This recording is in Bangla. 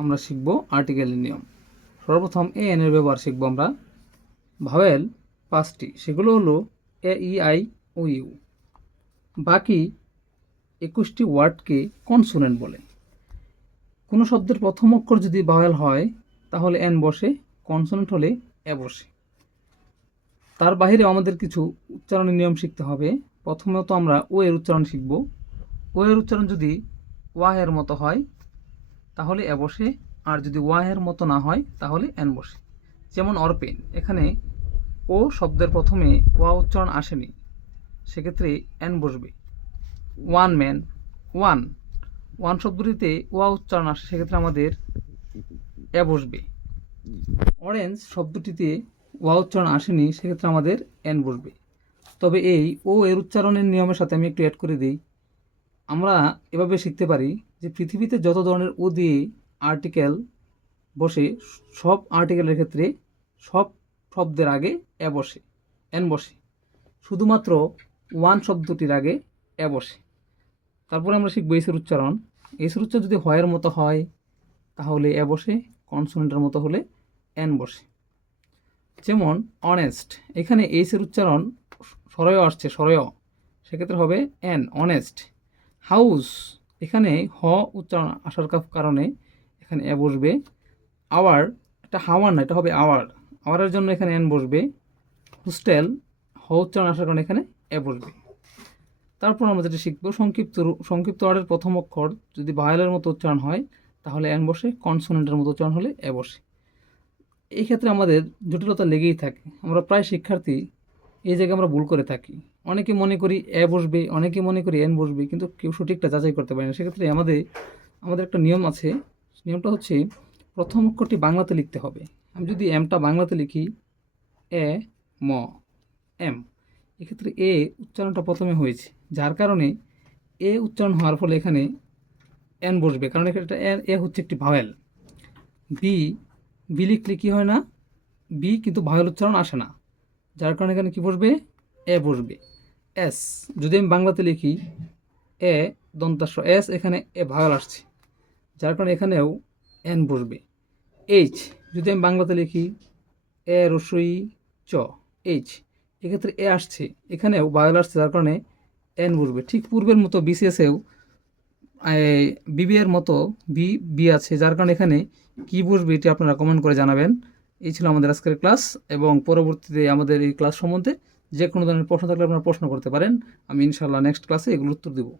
আমরা শিখব আর্টিকেলের নিয়ম। সর্বপ্রথম এ এন এর ব্যবহার শিখব আমরা। ভাওয়েল 5টি, সেগুলো হলো এ, ই, আই ও ইউ। বাকি 21টি ওয়ার্ডকে কনসোনেন্ট বলে। কোনো শব্দের প্রথম অক্ষর যদি ভাওয়েল হয় তাহলে এন বসে, কনসোনেন্ট হলে এ বসে। তার বাইরে আমাদের কিছু উচ্চারণের নিয়ম শিখতে হবে। প্রথমত আমরা ও এর উচ্চারণ শিখব। ও এর উচ্চারণ যদি ওয়া এর মতো হয় তাহলে এ বসে, আর যদি ওয়া এর মতো না হয় তাহলে এন বসে। যেমন অরপেন, এখানে ও শব্দের প্রথমে ওয়া উচ্চারণ আসেনি, সেক্ষেত্রে এন বসবে। ওয়ান ম্যান, ওয়ান ওয়ান শব্দটিতে ওয়া উচ্চারণ আসে, সেক্ষেত্রে আমাদের এ বসবে। অরেঞ্জ শব্দটিতে ওয়া উচ্চারণ আসেনি, সেক্ষেত্রে আমাদের এন বসবে। তবে এই ও এর উচ্চারণের নিয়মের সাথে আমি একটু অ্যাড করে দিই। আমরা এভাবে শিখতে পারি যে পৃথিবীতে যত ধরনের ও দিয়ে আর্টিকেল বসে, সব আর্টিকেলের ক্ষেত্রে সব শব্দের আগে এ বসে, এন বসে। শুধুমাত্র ওয়ান শব্দটির আগে এ বসে। তারপরে আমরা শিখব এসের উচ্চারণ। এসের উচ্চারণ যদি হয়ের মতো হয় তাহলে এ বসে, কনসোনেন্টের মতো হলে এন বসে। যেমন অনেস্ট, এখানে এসের উচ্চারণ সরয় আসছে, সরয়, সেক্ষেত্রে হবে এন, অনেস্ট। হাউস, এখানে হ উচ্চারণ আসার কারণে এখানে এ বসবে। আওয়ার, এটা হাওয়ার না, এটা হবে আওয়ার, আওয়ারের জন্য এখানে এন বসবে। হোস্টেল, হ উচ্চারণ আসার কারণে এখানে এ বসবে। তারপর আমরা যেটা শিখব সংক্ষিপ্ত ওয়ার্ডের প্রথম অক্ষর যদি ভায়েলের মতো উচ্চারণ হয় তাহলে এন বসে, কনসোনেন্টের মতো উচ্চারণ হলে এ বসে। এই ক্ষেত্রে আমাদের জটিলতা লেগেই থাকে। আমরা প্রায় শিক্ষার্থী এই জায়গায় আমরা ভুল করে থাকি। অনেকে মনে করি এ বসবে, অনেকে মনে করি এন বসবে, কিন্তু কেউ সঠিকটা যাচাই করতে পারে না। সেক্ষেত্রে আমাদের একটা নিয়ম আছে। নিয়মটা হচ্ছে প্রথম অক্ষরটি বাংলাতে লিখতে হবে। আমি যদি এমটা বাংলাতে লিখি এ ম, এম, এক্ষেত্রে এ উচ্চারণটা প্রথমে হয়েছে, যার কারণে এ উচ্চারণ হওয়ার ফলে এখানে এন বসবে, কারণ এখানে এ হচ্ছে একটি ভাওয়েল। বি লিখলে কী হয় না, বি কিন্তু ভাওয়েল উচ্চারণ আসে না, যার কারণে এখানে কী বসবে, এ বসবে। এস, যদি আমি বাংলাতে লিখি এ দন্তাস্ব এস, এখানে এ ভাওয়েল আসছে, যার কারণে এখানেও এন বসবে। এইচ, যদি আমি বাংলাতে লিখি এ রসই চ, এইচ, এক্ষেত্রে এ আসছে, এখানেও ভাওয়েল আসছে, যার কারণে এন বসবে। ঠিক পূর্বের মতো বিসিএসেও বিবিএর মতো বি আছে, যার কারণে এখানে কী বসবে এটি আপনারা কমেন্ট করে জানাবেন। এই ছিল আমাদের আজকের ক্লাস, এবং পরবর্তীতে আমাদের এই ক্লাস সম্বন্ধে যে কোনো ধরনের প্রশ্ন থাকলে আপনারা প্রশ্ন করতে পারেন। আমি ইনশাআল্লাহ নেক্সট ক্লাসে এগুলো উত্তর দেবো।